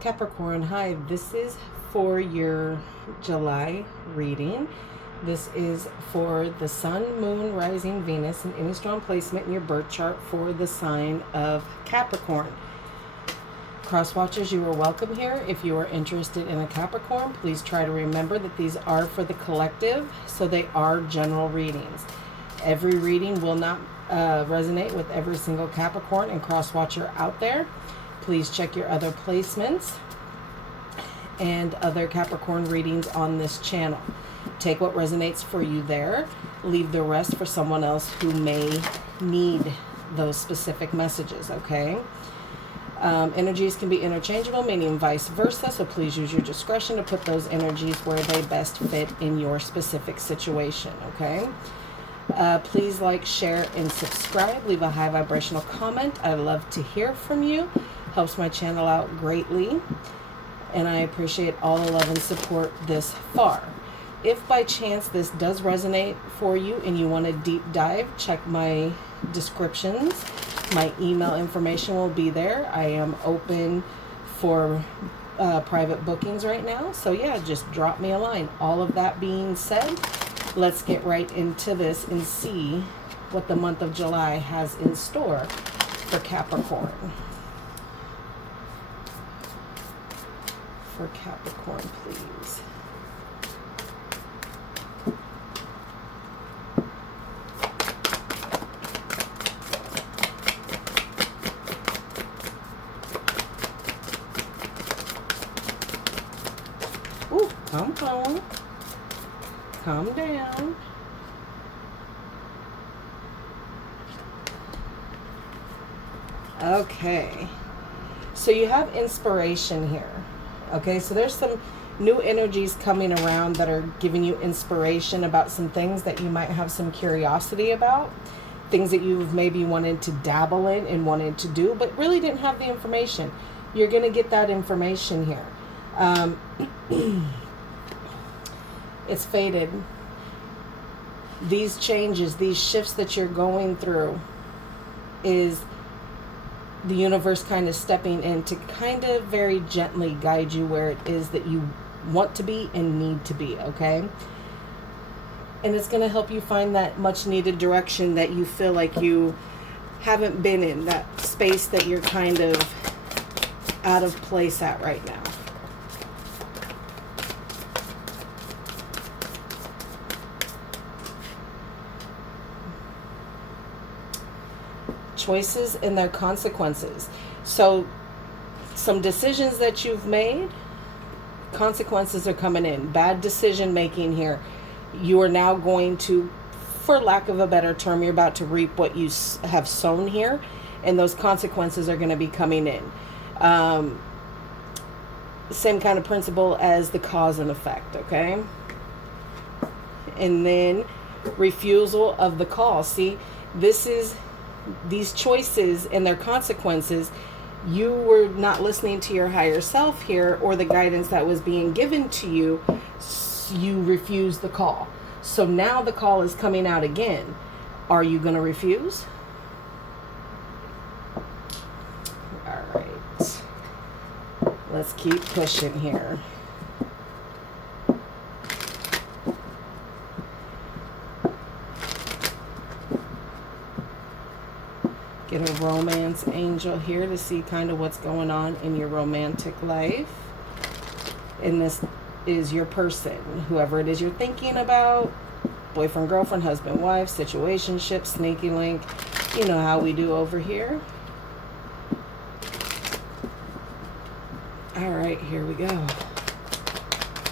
Capricorn, hi, this is for your July reading. This is for the Sun, Moon, Rising, Venus, and any strong placement in your birth chart for the sign of Capricorn. Crosswatchers, you are welcome here. If you are interested in a Capricorn, please try to remember that these are for the collective, so they are general readings. Every reading will not resonate with every single Capricorn and Crosswatcher out there. Please check your other placements and other Capricorn readings on this channel. Take what resonates for you there. Leave the rest for someone else who may need those specific messages, okay? Energies can be interchangeable, meaning vice versa, so please use your discretion to put those energies where they best fit in your specific situation, okay? Please like, share, and subscribe. Leave a high vibrational comment. I love to hear from you. Helps my channel out greatly, and I appreciate all the love and support this far. If by chance this does resonate for you and you want a deep dive, check my descriptions. My email information will be there. I am open for private bookings right now, so yeah, just drop me a line. All of that being said, let's get right into this and see what the month of July has in store for Capricorn. For Capricorn, please. Ooh, calm down. Calm down. Okay. So you have inspiration here. Okay, so there's some new energies coming around that are giving you inspiration about some things that you might have some curiosity about, things that you've maybe wanted to dabble in and wanted to do, but really didn't have the information. You're going to get that information here. It's faded. These changes, these shifts that you're going through is the universe kind of stepping in to kind of very gently guide you where it is that you want to be and need to be, okay? And it's going to help you find that much needed direction that you feel like you haven't been in, that space that you're kind of out of place at right now. Choices and their consequences. So some decisions that you've made, consequences are coming in. Bad decision making here. You are now going to, for lack of a better term, you're about to reap what you have sown here, and those consequences are going to be coming in. Same kind of principle as the cause and effect, okay? And then refusal of the call. See, this is these choices and their consequences. You were not listening to your higher self here, or the guidance that was being given to you. You refused the call. So now the call is coming out again. Are you going to refuse? All right. Let's keep pushing here. Get a romance angel here to see kind of what's going on in your romantic life. And this is your person, whoever it is you're thinking about. Boyfriend, girlfriend, husband, wife, situationship, sneaky link. You know how we do over here. All right, here we go.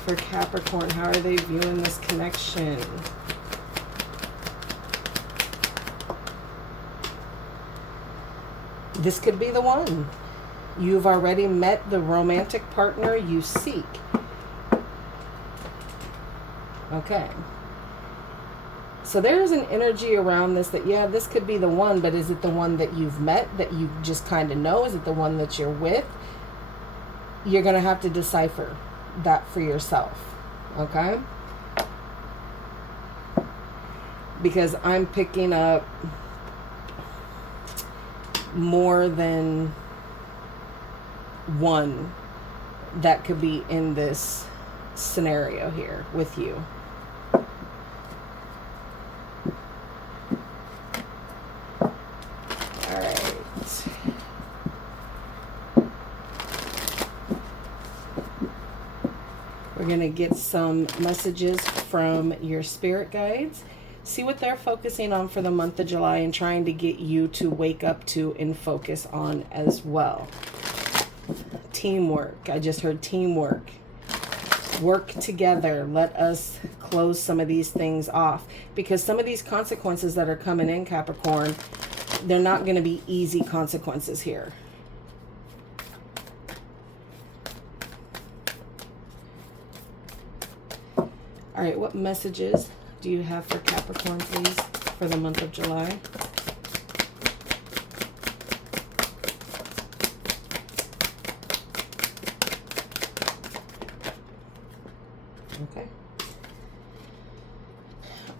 For Capricorn, how are they viewing this connection? This could be the one. You've already met the romantic partner you seek. Okay. So there's an energy around this that, yeah, this could be the one, but is it the one that you've met, that you just kind of know? Is it the one that you're with? You're going to have to decipher that for yourself. Okay? Because I'm picking up more than one that could be in this scenario here with you. All right. We're going to get some messages from your spirit guides. See what they're focusing on for the month of July and trying to get you to wake up to and focus on as well. Teamwork. I just heard teamwork. Work together. Let us close some of these things off. Because some of these consequences that are coming in, Capricorn, they're not going to be easy consequences here. All right, what messages do you have for Capricorn, please, for the month of July? Okay.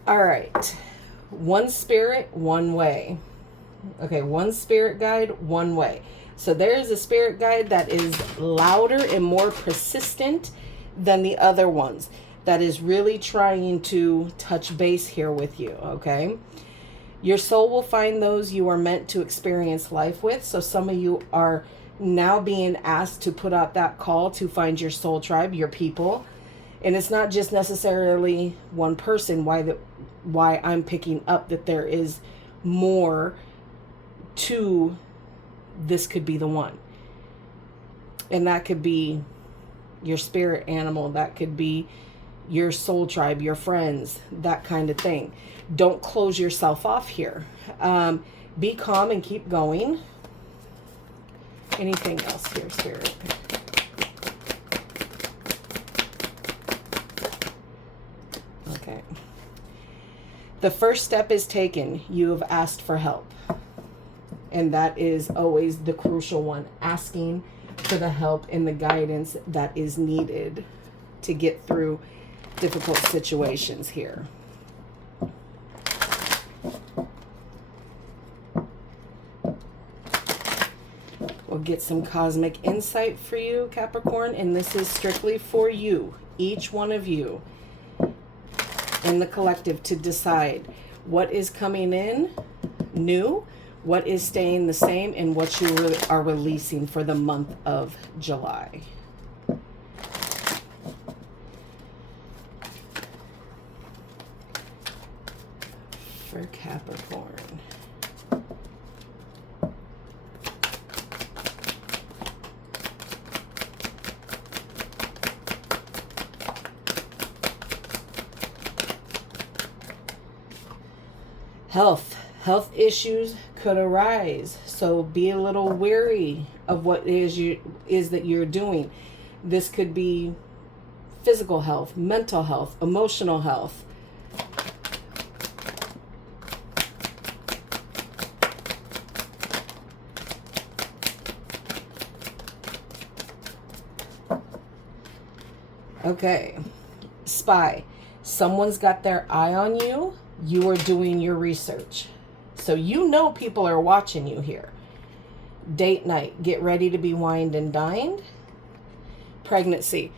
All right. One spirit, one way. Okay, one spirit guide, one way. So there's a spirit guide that is louder and more persistent than the other ones. That is really trying to touch base here with you, okay? Your soul will find those you are meant to experience life with. So some of you are now being asked to put out that call to find your soul tribe, your people. And it's not just necessarily one person. Why I'm picking up that there is more to this could be the one. And that could be your spirit animal. That could be your soul tribe, your friends, that kind of thing. Don't close yourself off here. Be calm and keep going. Anything else here, Spirit? Okay. The first step is taken. You have asked for help. And that is always the crucial one. Asking for the help and the guidance that is needed to get through difficult situations here. We'll get some cosmic insight for you, Capricorn, and this is strictly for you, each one of you in the collective, to decide what is coming in new, what is staying the same, and what you are releasing for the month of July. For Capricorn. Health issues could arise, so be a little wary of what it is that you're doing. This could be physical health, mental health, emotional health. Okay, spy. Someone's got their eye on you. You are doing your research. So you know people are watching you here. Date night. Get ready to be wined and dined. Pregnancy.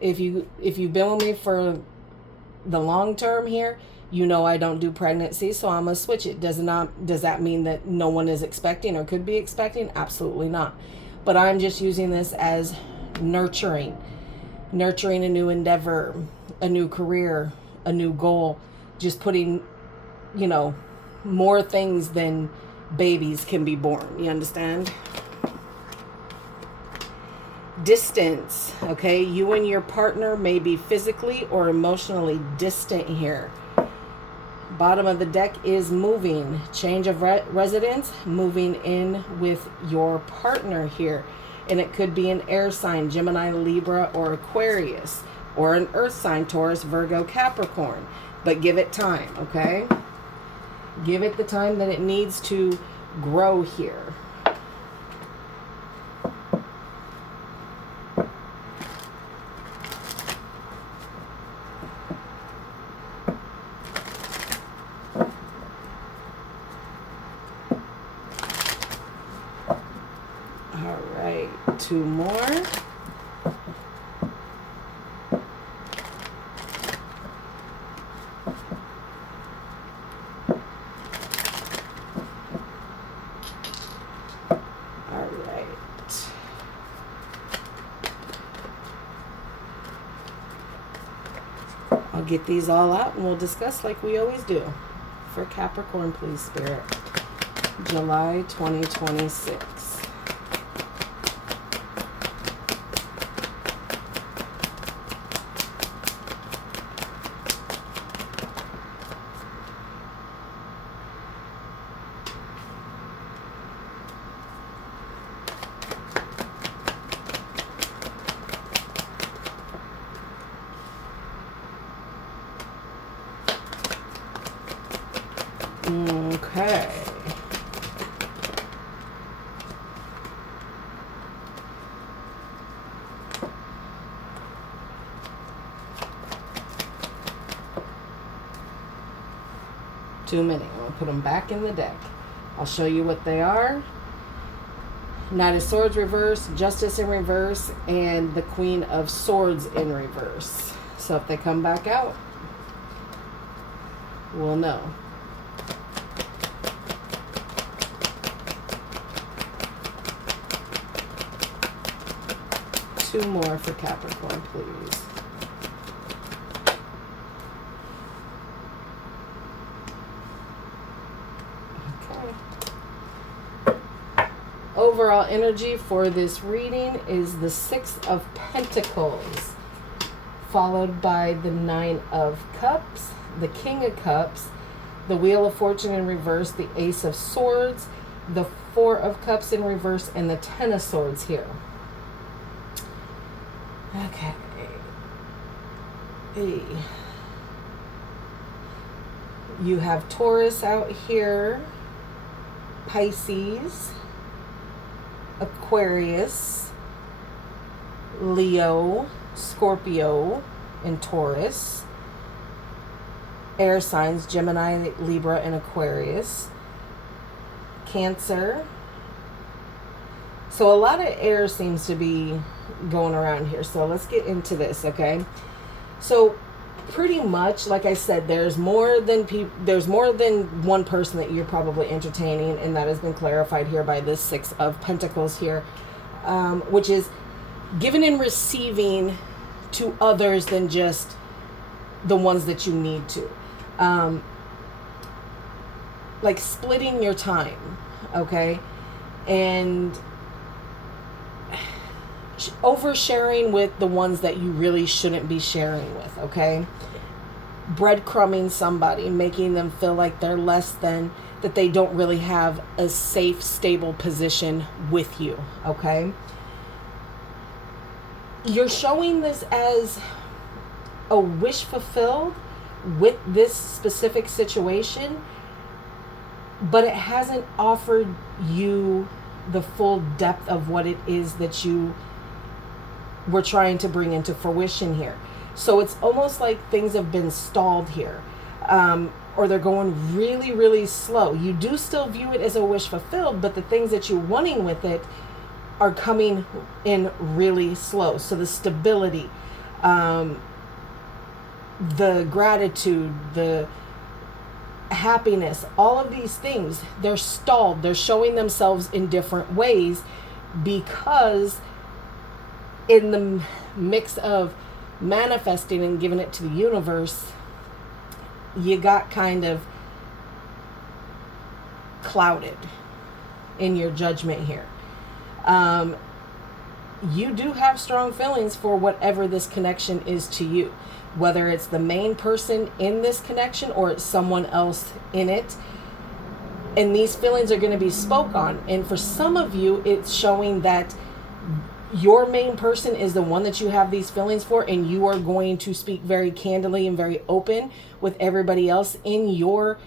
If you've been with me for the long term here, you know I don't do pregnancy, so I'm going to switch it. Does that mean that no one is expecting or could be expecting? Absolutely not. But I'm just using this as nurturing a new endeavor, a new career, a new goal, just putting, more things than babies can be born. You understand? Distance, okay? You and your partner may be physically or emotionally distant here. Bottom of the deck is moving. Change of residence, moving in with your partner here. And it could be an air sign, Gemini, Libra, or Aquarius. Or an earth sign, Taurus, Virgo, Capricorn. But give it time, okay? Give it the time that it needs to grow here. All right, two more. I'll get these all out and we'll discuss like we always do. For Capricorn, please, Spirit. July 2026. Okay. Too many. I'm going to put them back in the deck. I'll show you what they are. Knight of Swords reverse, Justice in reverse, and the Queen of Swords in reverse. So if they come back out, we'll know. Two more for Capricorn, please. Okay. Overall energy for this reading is the Six of Pentacles, followed by the Nine of Cups, the King of Cups, the Wheel of Fortune in reverse, the Ace of Swords, the Four of Cups in reverse, and the Ten of Swords here. Okay. You have Taurus out here, Pisces, Aquarius, Leo, Scorpio, and Taurus. Air signs, Gemini, Libra, and Aquarius. Cancer. So a lot of air seems to be going around here. So let's get into this, okay? So pretty much, like I said, there's more than one person that you're probably entertaining, and that has been clarified here by this Six of Pentacles here, which is giving and receiving to others than just the ones that you need to. Like splitting your time, okay? And oversharing with the ones that you really shouldn't be sharing with, okay? Breadcrumbing somebody, making them feel like they're less than, that they don't really have a safe, stable position with you, okay? You're showing this as a wish fulfilled with this specific situation, but it hasn't offered you the full depth of what it is that you were trying to bring into fruition here. So it's almost like things have been stalled here, or they're going really, really slow. You do still view it as a wish fulfilled, but the things that you're wanting with it are coming in really slow. So the stability, the gratitude, the happiness, all of these things, they're stalled. They're showing themselves in different ways because in the mix of manifesting and giving it to the universe, you got kind of clouded in your judgment here. You do have strong feelings for whatever this connection is to you, whether it's the main person in this connection or it's someone else in it. And these feelings are going to be spoke on. And for some of you, it's showing that your main person is the one that you have these feelings for, and you are going to speak very candidly and very open with everybody else in your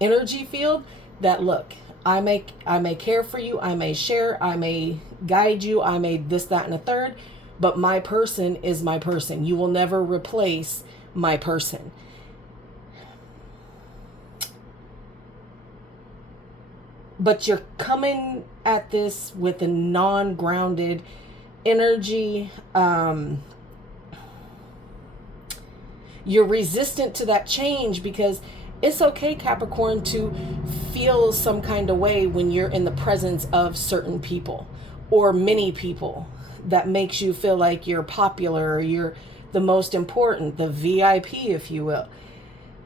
energy field that, look, I may care for you, I may share, I may guide you, I may this, that, and a third, but my person is my person. You will never replace my person. But you're coming at this with a non-grounded energy, you're resistant to that change, because it's okay, Capricorn, to feel some kind of way when you're in the presence of certain people or many people that makes you feel like you're popular, or you're the most important, the VIP, if you will.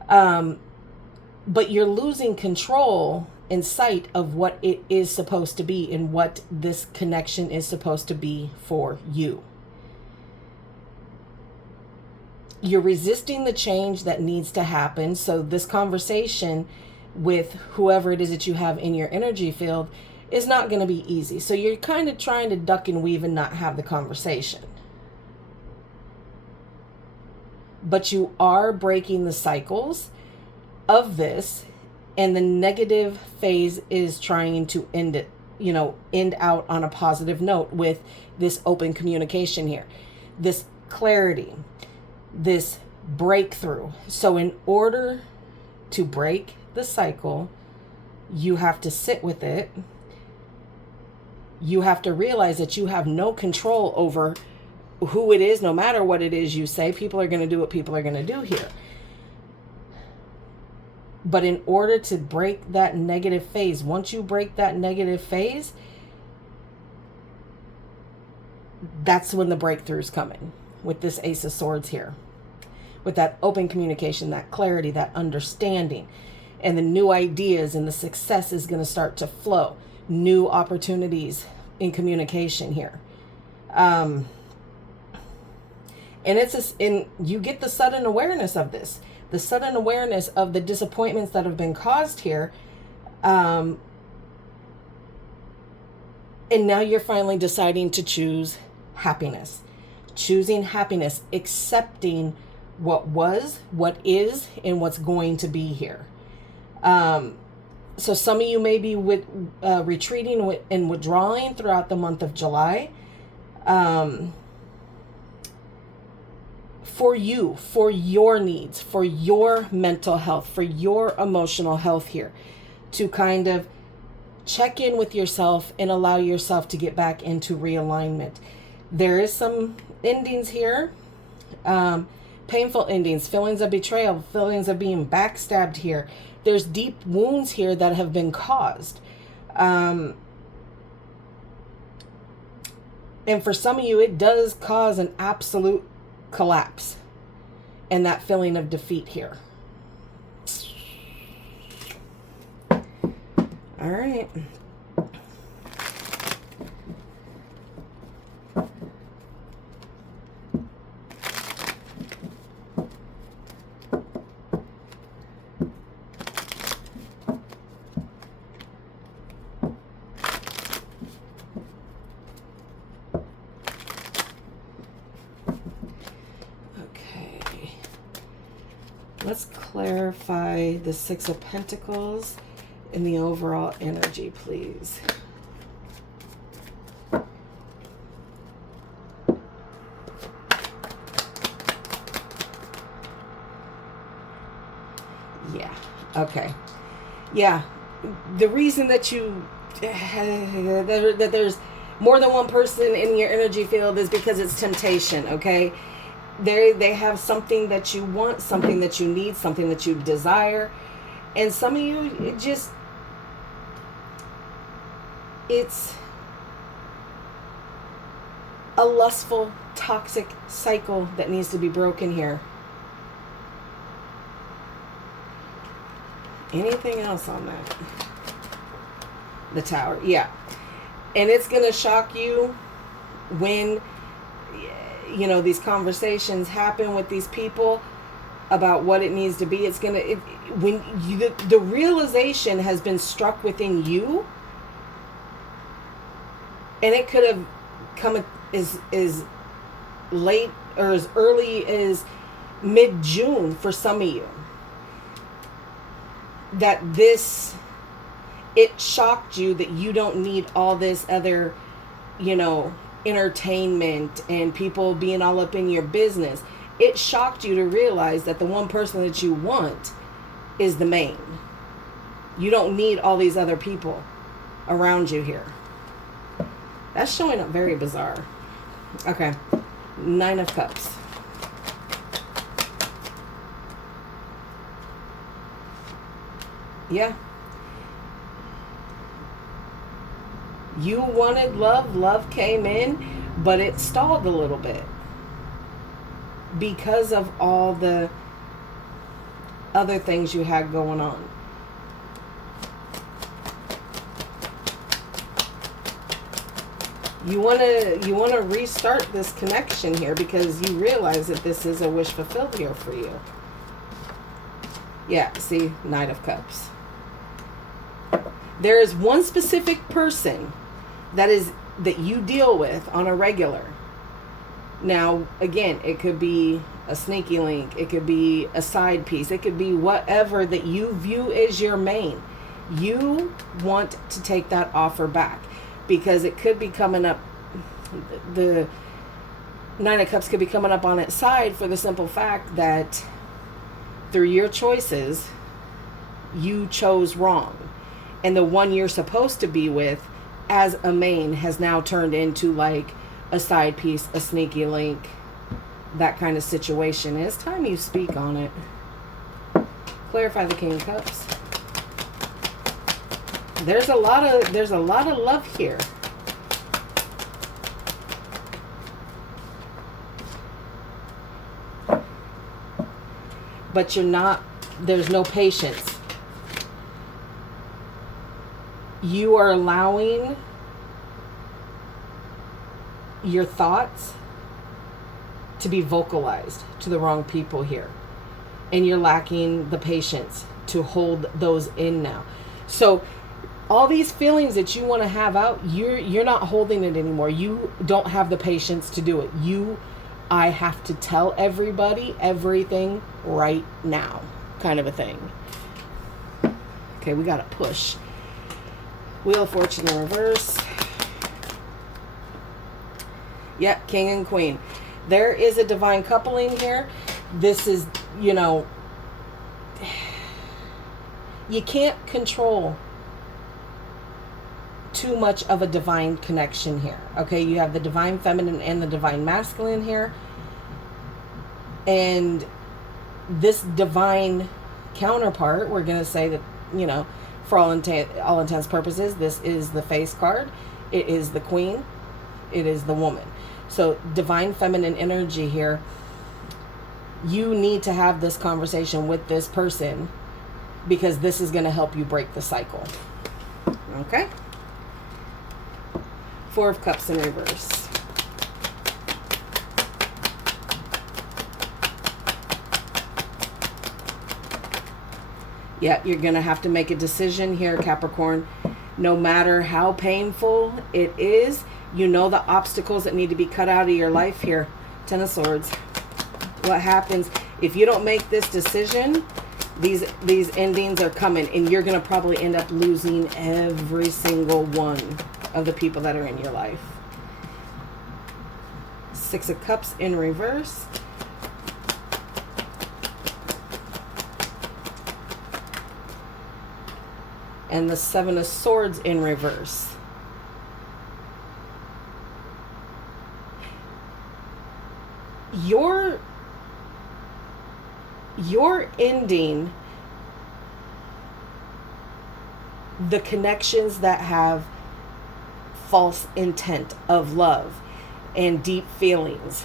But you're losing control in sight of what it is supposed to be and what this connection is supposed to be for you. You're resisting the change that needs to happen. So this conversation with whoever it is that you have in your energy field is not going to be easy. So you're kind of trying to duck and weave and not have the conversation. But you are breaking the cycles of this, and the negative phase is trying to end it, end out on a positive note with this open communication here, this clarity, this breakthrough. So in order to break the cycle, you have to sit with it. You have to realize that you have no control over who it is, no matter what it is you say. People are going to do what people are going to do here. But in order to break that negative phase, once you break that negative phase, that's when the breakthrough is coming with this Ace of Swords here. With that open communication, that clarity, that understanding, and the new ideas and the success is going to start to flow. New opportunities in communication here. And you get the sudden awareness of this. The sudden awareness of the disappointments that have been caused here. And now you're finally deciding to choose happiness. Choosing happiness, accepting what was, what is, and what's going to be here. So some of you may be retreating and withdrawing throughout the month of July. For you, for your needs, for your mental health, for your emotional health here, to kind of check in with yourself and allow yourself to get back into realignment. There is some endings here, painful endings, feelings of betrayal, feelings of being backstabbed here. There's deep wounds here that have been caused. And for some of you, it does cause an absolute collapse and that feeling of defeat here. All right. Let's clarify the Six of Pentacles in the overall energy, please. Yeah. Okay. Yeah. The reason that that there's more than one person in your energy field is because it's temptation, okay? They have something that you want, something that you need, something that you desire. And some of you, it's a lustful, toxic cycle that needs to be broken here. Anything else on that? The Tower, yeah. And it's going to shock you when these conversations happen with these people about what it needs to be. It's gonna the realization has been struck within you, and it could have come as late or as early as mid-June for some of you, that it shocked you that you don't need all this other entertainment and people being all up in your business. It shocked you to realize that the one person that you want is the main. You don't need all these other people around you here. That's showing up very bizarre. Okay. 9 of Cups. Yeah. You wanted love. Love came in, but it stalled a little bit because of all the other things you had going on. You want to restart this connection here because you realize that this is a wish fulfilled here for you. Yeah, see, Knight of Cups. There is one specific person that you deal with on a regular. Now, again, it could be a sneaky link. It could be a side piece. It could be whatever that you view as your main. You want to take that offer back because it could be coming up. The 9 of Cups could be coming up on its side for the simple fact that through your choices, you chose wrong. And the one you're supposed to be with as a main has now turned into like a side piece, a sneaky link, that kind of situation. It's time you speak on it. Clarify the King of Cups. There's a lot of love here. But there's no patience. You are allowing your thoughts to be vocalized to the wrong people here. And you're lacking the patience to hold those in now. So all these feelings that you want to have out, you're not holding it anymore. You don't have the patience to do it. I have to tell everybody everything right now, kind of a thing. Okay, we got to push. Wheel of Fortune in reverse. Yep, King and Queen. There is a divine coupling here. This is, you can't control too much of a divine connection here. Okay, you have the divine feminine and the divine masculine here. And this divine counterpart, we're going to say that, for all intents purposes, this is the face card. It is the Queen. It is the woman. So divine feminine energy here. You need to have this conversation with this person because this is going to help you break the cycle. Okay? 4 of Cups in reverse. Yeah, you're going to have to make a decision here, Capricorn. No matter how painful it is, you know the obstacles that need to be cut out of your life here. 10 of Swords. What happens if you don't make this decision? These endings are coming, and you're going to probably end up losing every single one of the people that are in your life. 6 of Cups in reverse. And the 7 of Swords in reverse. You're ending the connections that have false intent of love and deep feelings.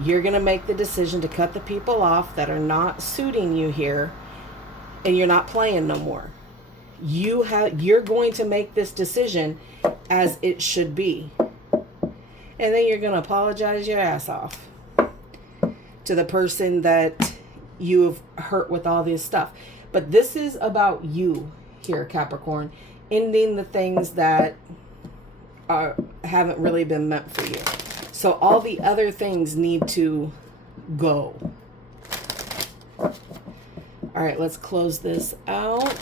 You're going to make the decision to cut the people off that are not suiting you here, and you're not playing no more. You're going to make this decision as it should be. And then you're going to apologize your ass off to the person that you've hurt with all this stuff. But this is about you here, Capricorn, ending the things that haven't really been meant for you. So all the other things need to go. All right, let's close this out.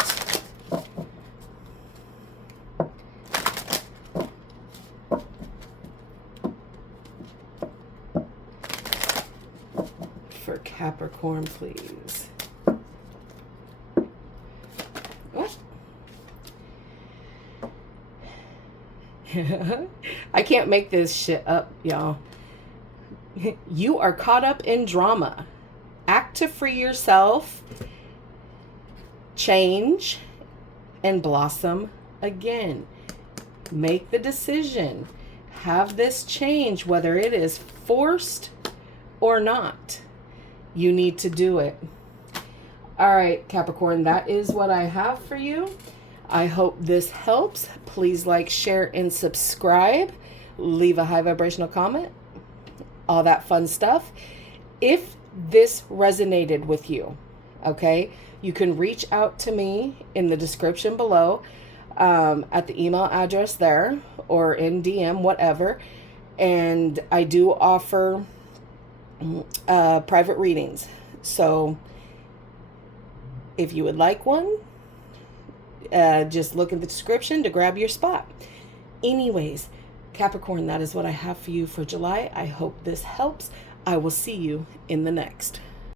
For Capricorn, please. Oh. I can't make this shit up, y'all. You are caught up in drama. Act to free yourself, change, and blossom again. Make the decision. Have this change, whether it is forced or not. You need to do it. All right, Capricorn, that is what I have for you. I hope this helps. Please like, share, and subscribe. Leave a high vibrational comment. All that fun stuff. If this resonated with you, okay, you can reach out to me in the description below, at the email address there, or in DM, whatever. And I do offer private readings. So if you would like one, just look in the description to grab your spot. Anyways, Capricorn, that is what I have for you for July. I hope this helps. I will see you in the next.